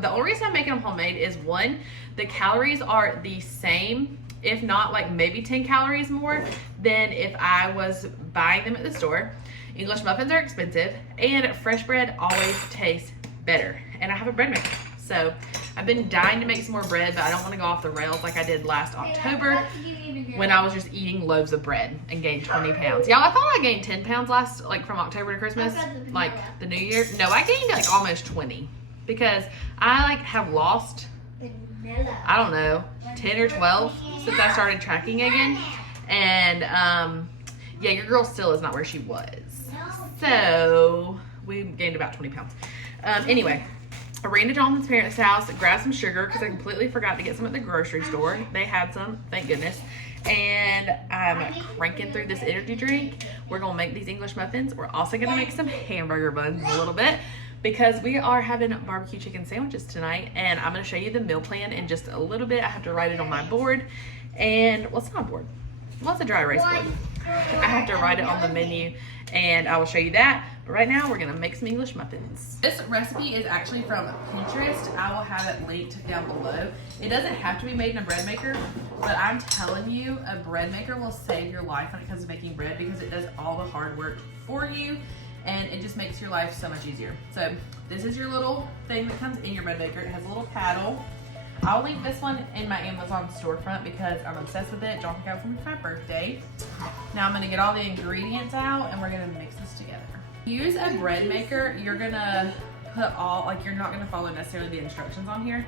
the only reason I'm making them homemade is one, the calories are the same, if not like maybe 10 calories more than if I was buying them at the store. English muffins are expensive, and fresh bread always tastes better. And I have a bread maker. So I've been dying to make some more bread, but I don't want to go off the rails like I did last October when I was just eating loaves of bread and gained 20 pounds. Y'all, I thought I gained 10 pounds like from October to Christmas, like the New Year. No, I gained like almost 20 because I like have lost, I don't know, 10 or 12 since I started tracking again. And yeah, your girl still is not where she was. So we gained about 20 pounds. Anyway, I ran to Jonathan's parents' house, grabbed some sugar because I completely forgot to get some at the grocery store. They had some, thank goodness. And I'm cranking through this energy drink. We're gonna make these English muffins. We're also gonna make some hamburger buns a little bit because we are having barbecue chicken sandwiches tonight. And I'm gonna show you the meal plan in just a little bit. I have to write it on my board. And, well, it's not a board. Well, it's a dry erase board. I have to write it on the menu, and I will show you that. But right now, we're gonna make some English muffins. This recipe is actually from Pinterest. I will have it linked down below. It doesn't have to be made in a bread maker, but I'm telling you, a bread maker will save your life when it comes to making bread because it does all the hard work for you, and it just makes your life so much easier. So this is your little thing that comes in your bread maker. It has a little paddle. I'll link this one in my Amazon storefront because I'm obsessed with it. Jonathan got it for me for my birthday. Now I'm gonna get all the ingredients out and we're gonna mix this together. Use a bread maker. You're gonna put all, like you're not gonna follow necessarily the instructions on here.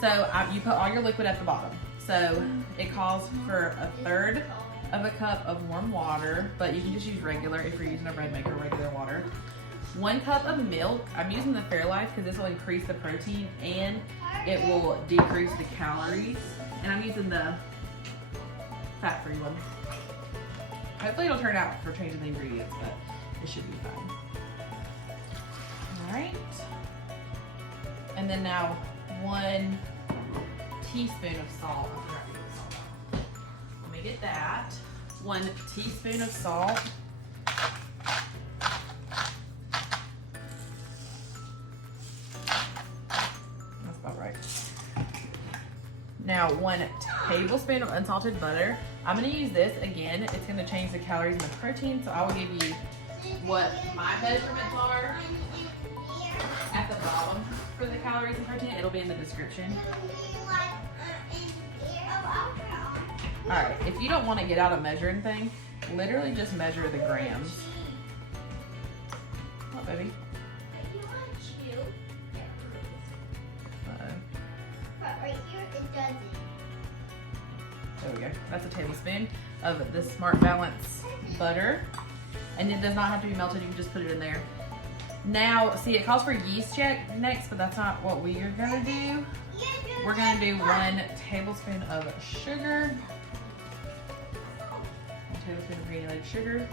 So you put all your liquid at the bottom. So it calls for 1/3 of a cup of warm water, but you can just use regular if you're using a bread maker, regular water. 1 cup of milk. I'm using the Fairlife because this will increase the protein and it will decrease the calories. And I'm using the fat-free one. Hopefully it'll turn out for changing the ingredients, but it should be fine. All right. And then now 1 teaspoon of salt. I forgot to get the salt out. Let me get that. 1 teaspoon of salt. Now 1 tablespoon of unsalted butter. I'm gonna use this again. It's gonna change the calories and the protein. So I will give you what my measurements are at the bottom for the calories and protein. It'll be in the description. All right, if you don't want to get out a measuring thing, literally just measure the grams. What, baby? There we go. That's a tablespoon of the Smart Balance butter. And it does not have to be melted. You can just put it in there. Now, see, it calls for yeast check next, but that's not what we are going to do. We're going to do 1 tablespoon of sugar. 1 tablespoon of granulated sugar.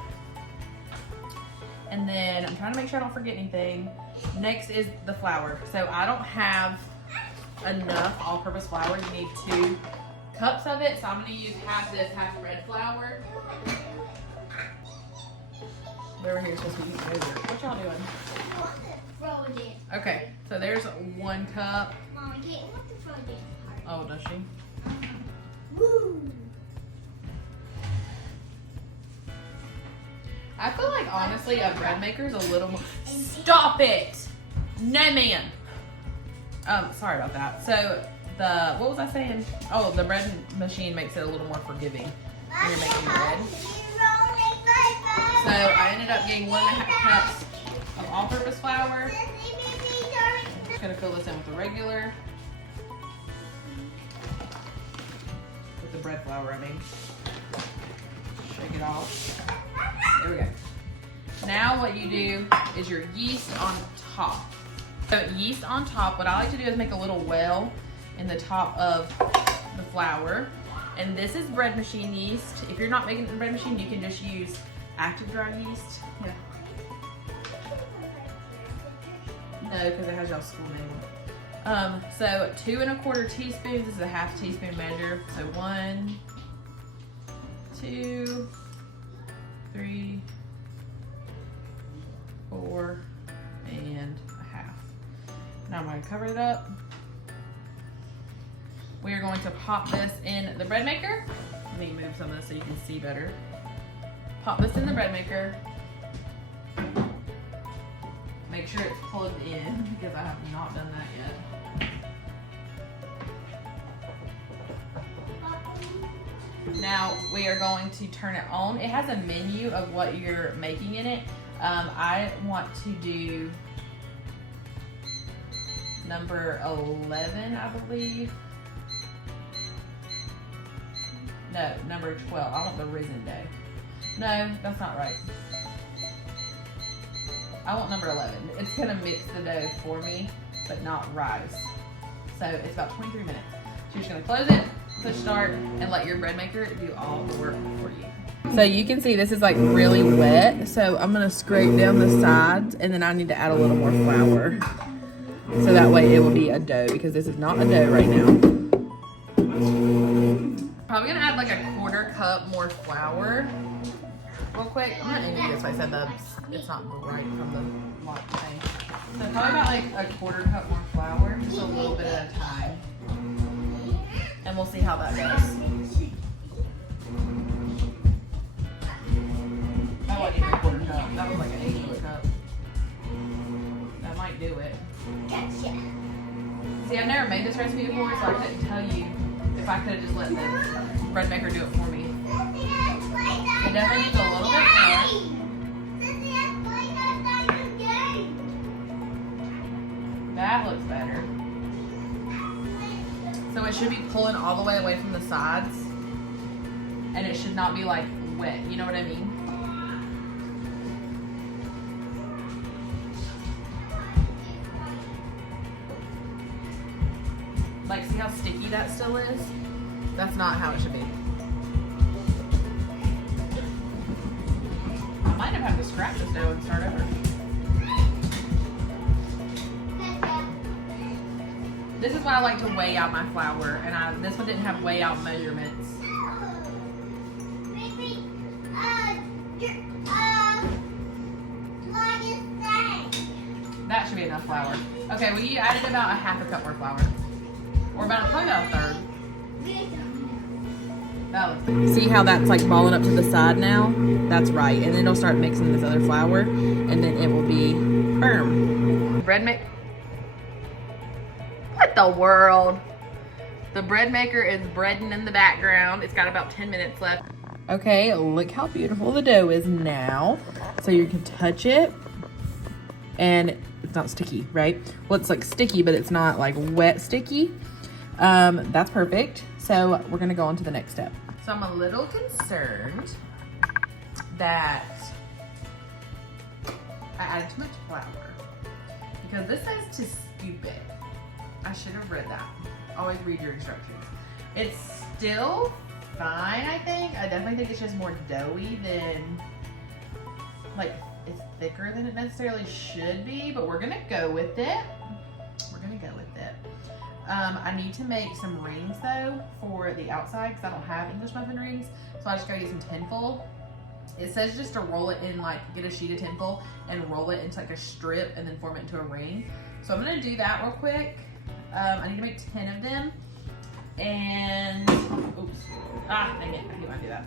And then I'm trying to make sure I don't forget anything. Next is the flour. So I don't have enough all-purpose flour. You need 2 cups of it, so I'm going to use half this, half red flour. Over here is supposed to be eating over. What y'all doing? Okay, so there's 1 cup. Mom, I can't want to throw this part. Oh, does she? Woo! I feel like honestly a bread maker is a little more. Stop it! No, ma'am. Sorry about that. So what was I saying? Oh, the bread machine makes it a little more forgiving when you're making bread. So I ended up getting 1.5 cups of all-purpose flour. I'm just gonna fill this in with the regular, with the bread flour. I mean, shake it off. There we go. Now what you do is your yeast on top. So yeast on top. What I like to do is make a little well in the top of the flour. And this is bread machine yeast. If you're not making it in the bread machine, you can just use active dry yeast. Yeah. No, because it has y'all's school name. So 2 1/4 teaspoons. This is a ½ teaspoon measure. So 1, 2, 3, 4, and 1/2. Now I'm gonna cover it up. We are going to pop this in the bread maker. Let me move some of this so you can see better. Pop this in the bread maker. Make sure it's plugged in because I have not done that yet. Now we are going to turn it on. It has a menu of what you're making in it. I want to do number 11, I believe. No, number 12. I want the risen dough. No, that's not right. I want number 11. It's gonna mix the dough for me, but not rise. So it's about 23 minutes. So you're just gonna close it, push start, and let your bread maker do all the work for you. So you can see this is like really wet. So I'm gonna scrape down the sides, and then I need to add a little more flour. So that way it will be a dough, because this is not a dough right now. Probably gonna add like a 1/4 cup more flour real quick. I'm gonna aim it this way so it's not bright from the light thing. So probably about like a 1/4 cup more flour, just a little bit at a time. And we'll see how that goes. That wasn't even a 1/4 cup. That was like an 1/8 of a cup. That might do it. Gotcha. See, I've never made this recipe before, so I couldn't tell you if I could have just let the bread maker do it for me. It definitely needs a little bit more. That looks better. So it should be pulling all the way away from the sides, and it should not be like wet. You know what I mean? Like, see how sticky that still is? That's not how it should be. I might have had to scrap this dough and start over. This is why I like to weigh out my flour, and this one didn't have weigh out measurements. That should be enough flour. Okay, well, you added about a 1/2 cup more flour. Or probably about a 1/3. See how that's like balling up to the side now? That's right. And then it'll start mixing this other flour, and then it will be firm. Bread maker. What the world? The bread maker is breading in the background. It's got about 10 minutes left. Okay, look how beautiful the dough is now. So you can touch it, and it's not sticky, right? Well, it's like sticky, but it's not like wet sticky. That's perfect. So we're gonna go on to the next step. So I'm a little concerned that I added too much flour, because this says to scoop it. I should have read that. Always read your instructions. It's still fine, I think. I definitely think it's just more doughy than, like, it's thicker than it necessarily should be, but we're gonna go with it. We're gonna go with it. I need to make some rings though for the outside, because I don't have English muffin rings. So I just gotta get some tinfoil. It says just to roll it in, like, get a sheet of tinfoil and roll it into like a strip and then form it into a ring. So I'm gonna do that real quick. I need to make 10 of them. And, oops. Ah, dang it, I hate when I do that.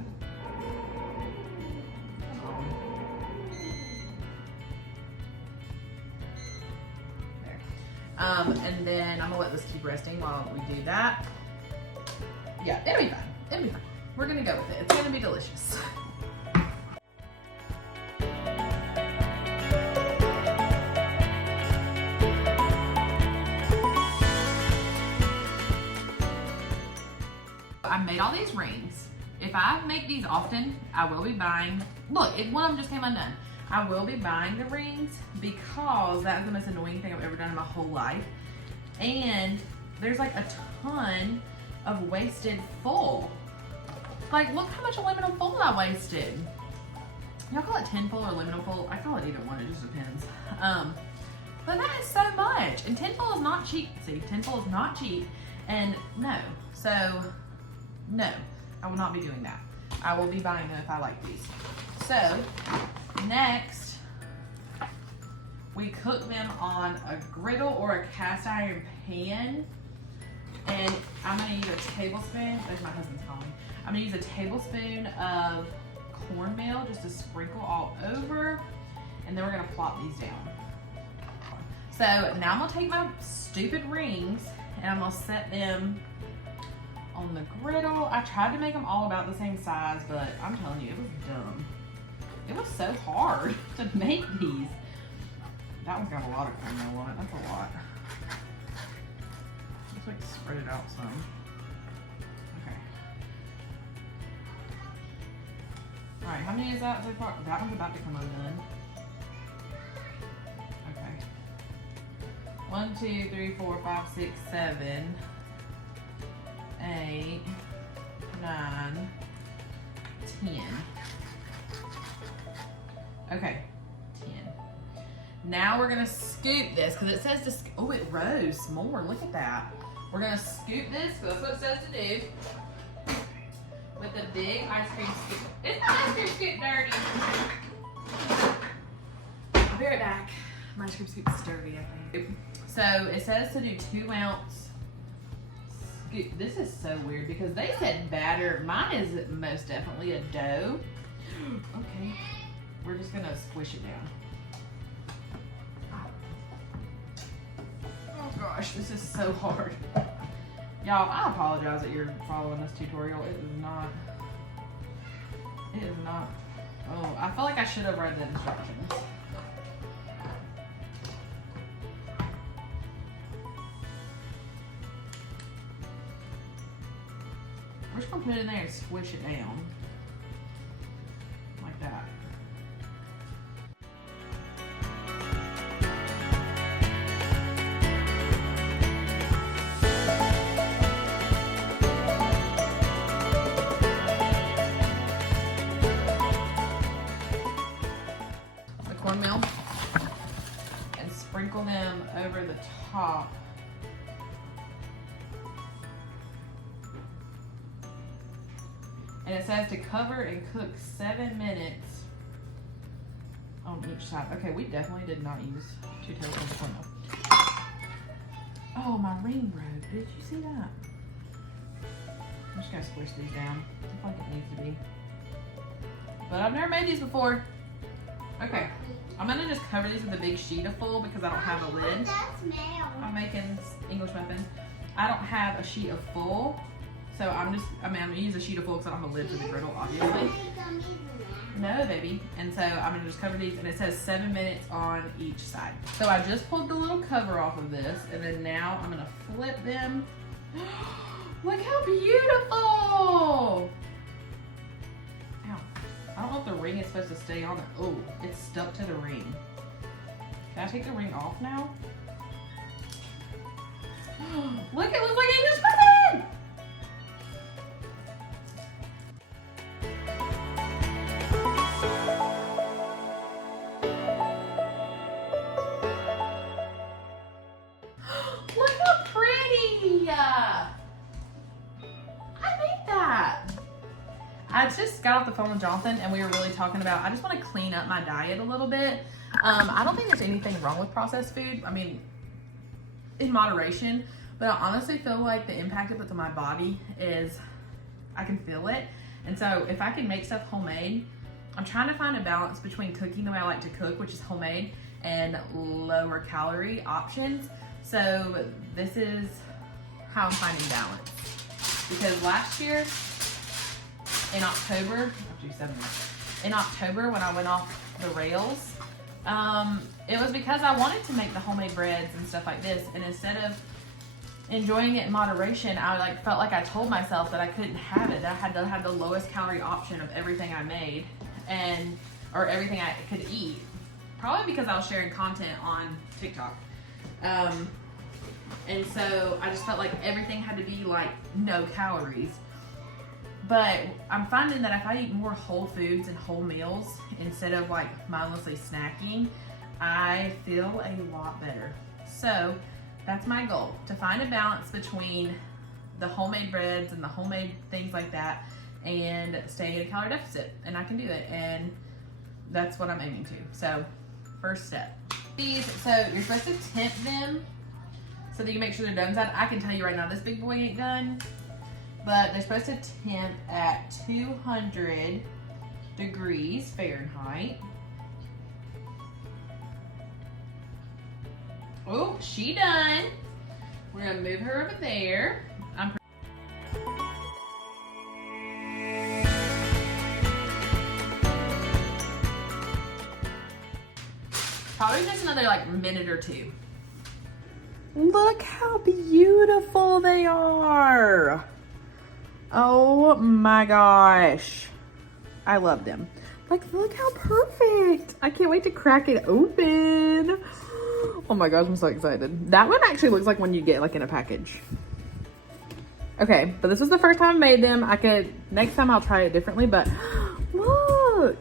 And then I'm gonna let this keep resting while we do that. Yeah, it'll be fine. It'll be fine. We're gonna go with it. It's gonna be delicious. I made all these rings. If I make these often, I will be buying, look, one of them just came undone. I will be buying the rings, because that is the most annoying thing I've ever done in my whole life. And there's like a ton of wasted foil. Like, look how much aluminum foil I wasted. Y'all call it tin foil or aluminum foil? I call it either one, it just depends. But that is so much. And tin foil is not cheap. See, tin foil is not cheap. And no, so no, I will not be doing that. I will be buying them if I like these. So next, We cook them on a griddle or a cast iron pan. And I'm gonna use a tablespoon, there's my husband's calling. I'm gonna use a tablespoon of cornmeal just to sprinkle all over. And then we're gonna plop these down. So now I'm gonna take my stupid rings and I'm gonna set them on the griddle. I tried to make them all about the same size, but I'm telling you, it was dumb. It was so hard to make these. That one's got a lot of cornmeal on it. That's a lot. Let's like spread it out some. Okay. All right, how many is that so far? That one's about to come undone. Okay. 1, 2, 3, 4, 5, 6, 7, 8, 9, 10. Okay, 10. Now we're gonna scoop this because it says to, oh, it rose more. Look at that. We're gonna scoop this because that's what it says to do. With the big ice cream scoop. Is my ice cream scoop dirty? I'll be right back. My ice cream scoop is dirty, I think. So it says to do 2 ounce scoop. This is so weird because they said batter. Mine is most definitely a dough. Okay. We're just gonna squish it down. Oh gosh, this is so hard. Y'all, I apologize that you're following this tutorial. It is not. Oh, I feel like I should have read the instructions. We're just gonna put it in there and squish it down. Like that. The cornmeal. And sprinkle them over the top. And it says to cover and cook 7 minutes on each side. Okay, we definitely did not use 2 tablespoons of cornmeal. Oh, my ring broke. Did you see that? I'm just gonna squish these down. I feel like it needs to be. But I've never made these before. Okay, I'm gonna just cover these with a big sheet of foil because I don't have a lid. I'm making English muffins. I don't have a sheet of foil. So I'm gonna use a sheet of foil because I don't have a lid for the griddle, obviously. No, baby. And so I'm gonna just cover these, and it says 7 minutes on each side. So I just pulled the little cover off of this, and then now I'm gonna flip them. Look how beautiful! Ow. I don't know if the ring is supposed to stay on it. Oh, it's stuck to the ring. Can I take the ring off now? Look, it looks like English muffin! Look how pretty! I made that. I just got off the phone with Jonathan and we were really talking about, I just want to clean up my diet a little bit. I don't think there's anything wrong with processed food. I mean, in moderation, but I honestly feel like the impact it puts on my body is, I can feel it. And so if I can make stuff homemade, I'm trying to find a balance between cooking the way I like to cook, which is homemade, and lower calorie options. So this is how I'm finding balance. Because last year, in October, when I went off the rails, it was because I wanted to make the homemade breads and stuff like this, and instead of enjoying it in moderation, I felt like I told myself that I couldn't have it, that I had to have the lowest calorie option of everything I made, or everything I could eat. Probably because I was sharing content on TikTok. And so I just felt like everything had to be like no calories. But I'm finding that if I eat more whole foods and whole meals instead of like mindlessly snacking, I feel a lot better. So that's my goal, to find a balance between the homemade breads and the homemade things like that and staying at a calorie deficit. And I can do it. And that's what I'm aiming to. So first step. These, so you're supposed to temp them so that you make sure they're done. I can tell you right now, this big boy ain't done, but they're supposed to temp at 200 degrees Fahrenheit. Oh, she done. We're gonna move her over there. Probably just another like minute or two. Look how beautiful they are. Oh my gosh. I love them. Like, look how perfect. I can't wait to crack it open. Oh my gosh, I'm so excited. That one actually looks like one you get like in a package. Okay, but this was the first time I made them. Next time I'll try it differently, but look.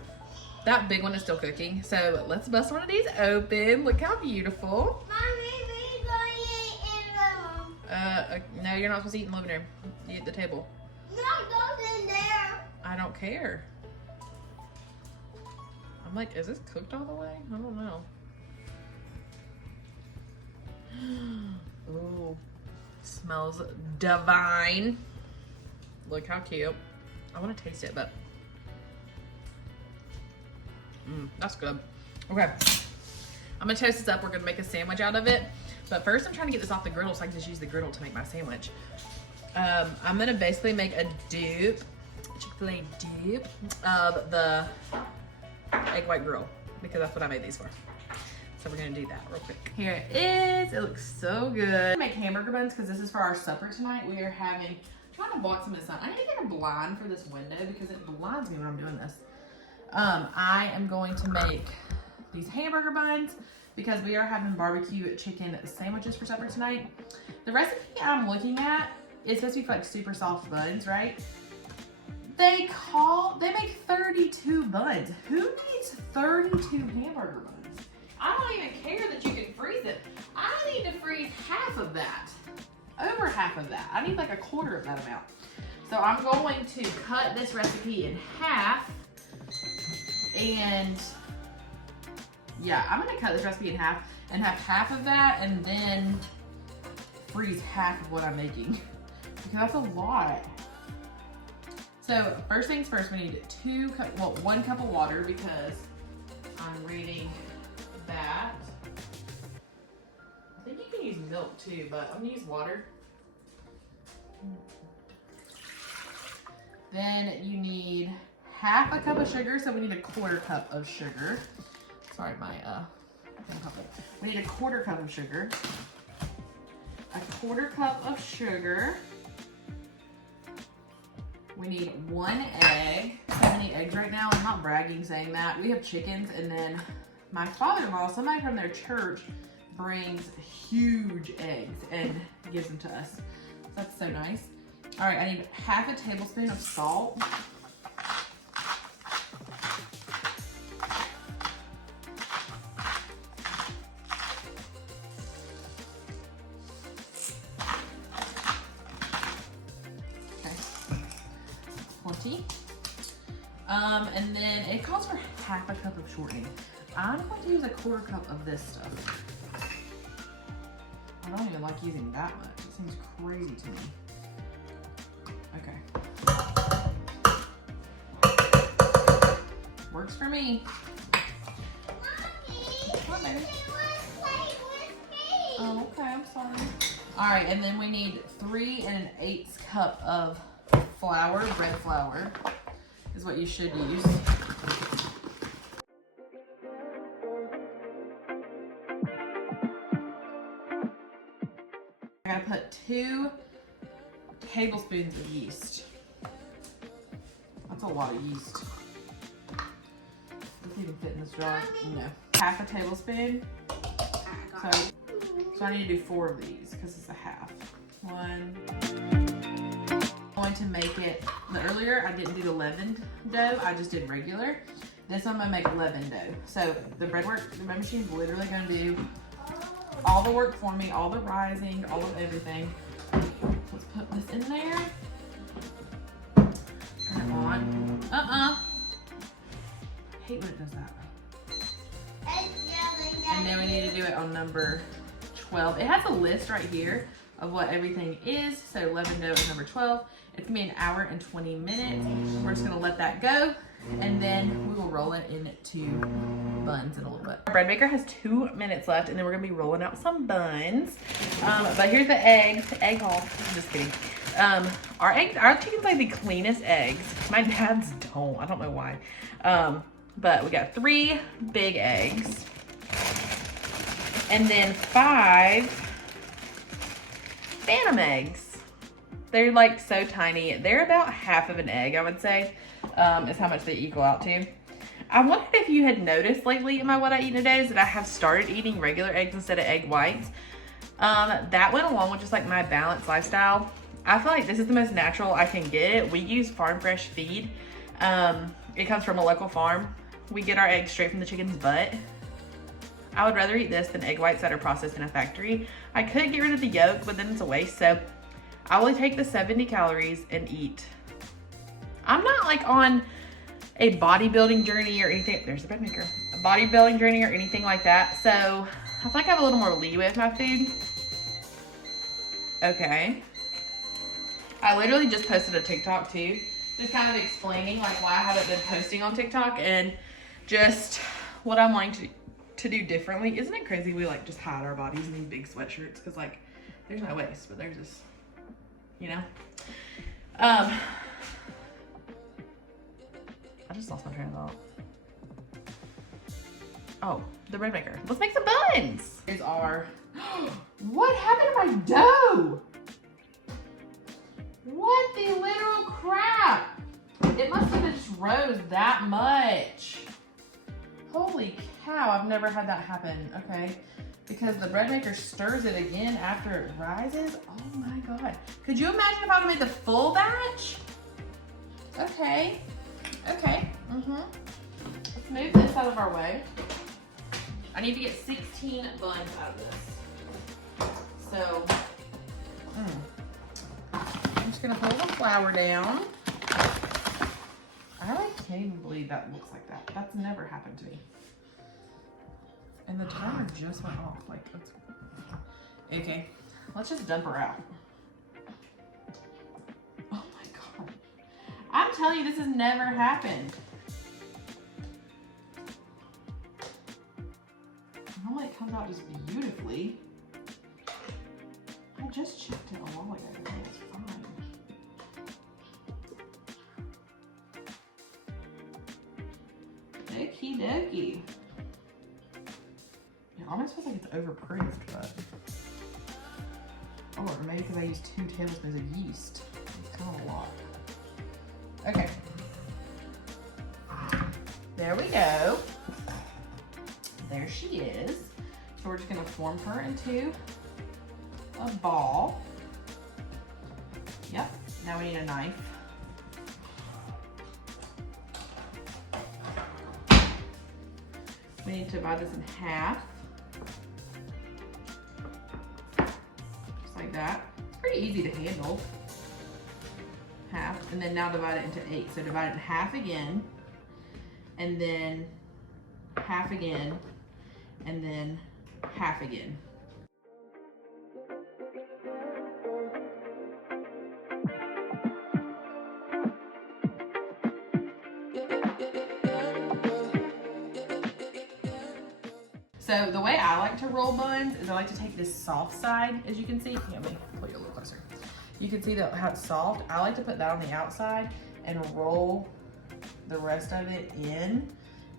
That big one is still cooking, so let's bust one of these open. Look how beautiful. Mommy, we're going to eat in the room. No, you're not supposed to eat in the living room. You eat at the table. No, go in there. I don't care. I'm like, is this cooked all the way? I don't know. Ooh, smells divine. Look how cute. I want to taste it, but that's good. Okay, I'm gonna toast this up. We're gonna make a sandwich out of it, but first I'm trying to get this off the griddle so I can just use the griddle to make my sandwich. I'm gonna basically make a dupe, Chick-fil-A dupe of the egg white grill because that's what I made these for. So we're gonna do that real quick. Here it is. It looks so good. Make hamburger buns because this is for our supper tonight. We are having, trying to block some of the sun. I need to get a blind for this window because it blinds me when I'm doing this. I am going to make these hamburger buns because we are having barbecue chicken sandwiches for supper tonight. The recipe I'm looking at is supposed to be for like super soft buns, right? They make 32 buns. Who needs 32 hamburger buns? I don't even care that you can freeze it. I need to freeze half of that. Over half of that. I need like a quarter of that amount. So I'm going to cut this recipe in half. And yeah, I'm gonna cut this recipe in half and have half of that and then freeze half of what I'm making. Because that's a lot. So first things first, we need 1 cup of water because I'm reading that. I think you can use milk too, but I'm gonna use water. Then you need half a cup of sugar, so we need a 1/4 cup of sugar. Sorry, we need a 1/4 cup of sugar. A 1/4 cup of sugar. We need 1 egg. So many eggs right now. I'm not bragging saying that. We have chickens, and then my father-in-law, somebody from their church, brings huge eggs and gives them to us. So that's so nice. All right, I need half a tablespoon of salt. And then it calls for half a cup of shortening. I'm going to use a 1/4 cup of this stuff. I don't even like using that much. It seems crazy to me. Okay. Works for me. Mommy, you want to play with me? Oh, okay, I'm sorry. All right, and then we need 3 1/8 cup of flour, bread flour. Is what you should use. I gotta put 2 tablespoons of yeast. That's a lot of yeast. Does it even fit in this jar? No. Half a tablespoon. So I need to do 4 of these because it's a half. 1. I'm going to make it, earlier I didn't do the leavened dough, I just did regular. This one I'm gonna make leavened dough. So the bread machine's literally gonna do all the work for me, all the rising, all of everything. Let's put this in there. Turn it on. I hate when it does that. And And then we need to do it on number 12. It has a list right here of what everything is. So leavened dough is number 12. It's gonna be an hour and 20 minutes. We're just gonna let that go, and then we will roll it into buns in a little bit. Our bread maker has 2 minutes left, and then we're gonna be rolling out some buns. But here's the eggs, egg haul. Just kidding. Our chickens like the cleanest eggs. My dad's don't. I don't know why. But we got 3 big eggs, and then 5 phantom eggs. They're like so tiny. They're about half of an egg, I would say, is how much they equal out to. I wondered if you had noticed lately in my What I Eat in a Day is that I have started eating regular eggs instead of egg whites. That went along with just like my balanced lifestyle. I feel like this is the most natural I can get it. We use farm fresh feed. It comes from a local farm. We get our eggs straight from the chicken's butt. I would rather eat this than egg whites that are processed in a factory. I could get rid of the yolk, but then it's a waste. So I will take the 70 calories and eat. I'm not like on a bodybuilding journey or anything. There's the bread maker. A bodybuilding journey or anything like that. So I feel like I have a little more leeway with my food. Okay. I literally just posted a TikTok too. Just kind of explaining like why I haven't been posting on TikTok and just what I'm wanting to do differently. Isn't it crazy we like just hide our bodies in these big sweatshirts? Cause like there's no waist, but there's this, you know? I just lost my train of thought. Oh, the bread maker. Let's make some buns. Here's our, what happened to my dough? What the literal crap? It must have just rose that much. Holy cow, I've never had that happen, okay? Because the bread maker stirs it again after it rises. Oh my God. Could you imagine if I would have made the full batch? Okay, okay, Let's move this out of our way. I need to get 16 buns out of this. So, I'm just gonna hold the flour down. I like can't even believe that looks like that. That's never happened to me. And the timer just went off. Like, that's okay. Let's just dump her out. Oh my God. I'm telling you, this has never happened. Normally it comes out just beautifully. I just checked it a while ago. It's fine. Okie dokie. It almost feels like it's overproofed, but or maybe because I used 2 tablespoons of yeast. It's kind of a lot. Okay. There we go. There she is. So we're just gonna form her into a ball. Yep. Now we need a knife. We need to divide this in half. Just like that. It's pretty easy to handle. Half, and then now divide it into 8. So divide it in half again, and then half again, and then half again. So the way I like to roll buns is I like to take this soft side, as you can see. Let me put you a little closer. You can see that how it's soft. I like to put that on the outside and roll the rest of it in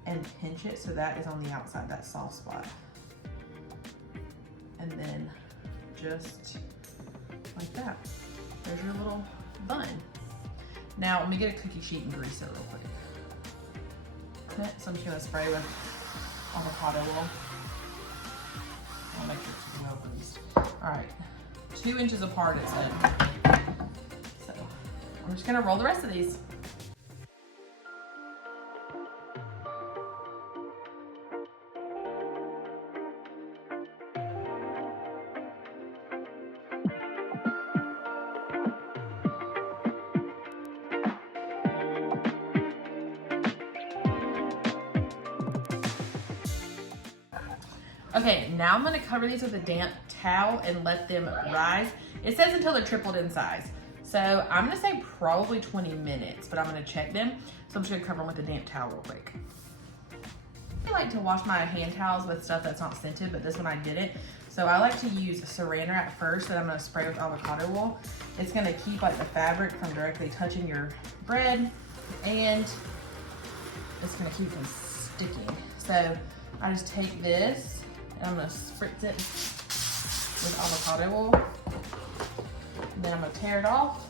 and pinch it so that is on the outside, that soft spot. And then just like that. There's your little bun. Now let me get a cookie sheet and grease it real quick. So I'm just gonna spray with avocado oil. I'll make sure it's well greased. All right, 2 inches apart it said. So I'm just gonna roll the rest of these. Okay, now I'm gonna cover these with a damp towel and let them rise. It says until they're tripled in size. So I'm gonna say probably 20 minutes, but I'm gonna check them. So I'm just gonna cover them with a damp towel real quick. I like to wash my hand towels with stuff that's not scented, but this one I didn't. So I like to use Saran Wrap first, that I'm gonna spray with avocado oil. It's gonna keep like the fabric from directly touching your bread, and it's gonna keep them sticking. So I just take this and I'm gonna spritz it with avocado oil. And then I'm gonna tear it off.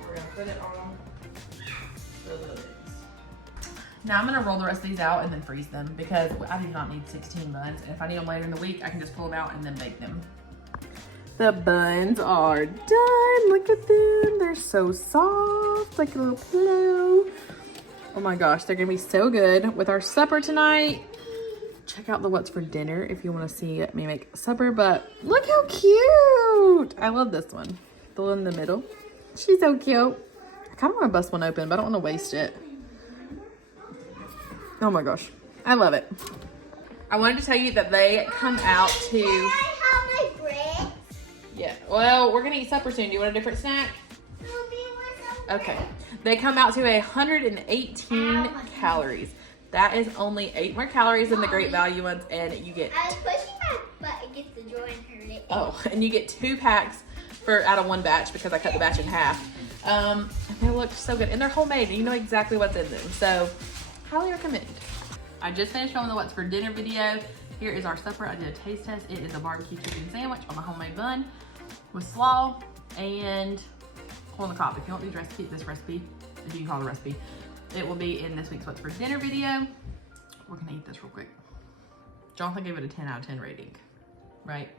We're gonna put it on the buns. Now I'm gonna roll the rest of these out and then freeze them because I do not need 16 buns. And if I need them later in the week, I can just pull them out and then bake them. The buns are done. Look at them. They're so soft, like a little pillow. Oh my gosh, they're gonna be so good with our supper tonight. Check out the what's for dinner if you wanna see me make supper, but look how cute. I love this one. The one in the middle. She's so cute. I kinda wanna bust one open, but I don't wanna waste it. Oh my gosh, I love it. I wanted to tell you that they come out to... Can I have my bread? Yeah, well, we're gonna eat supper soon. Do you want a different snack? Okay. They come out to 118 calories. That is only 8 more calories than the great value ones, and you get... I was pushing my butt against the drawer and hurt it. Oh, and you get 2 packs out of 1 batch because I cut the batch in half. And they look so good, and they're homemade, and you know exactly what's in them. So, highly recommend. I just finished filming the what's for dinner video. Here is our supper. I did a taste test. It is a barbecue chicken sandwich on a homemade bun with slaw and corn on the cob. If you want this recipe, if you can call it a recipe, it will be in this week's what's for dinner video. We're gonna eat this real quick. Jonathan gave it a 10 out of 10 rating, right?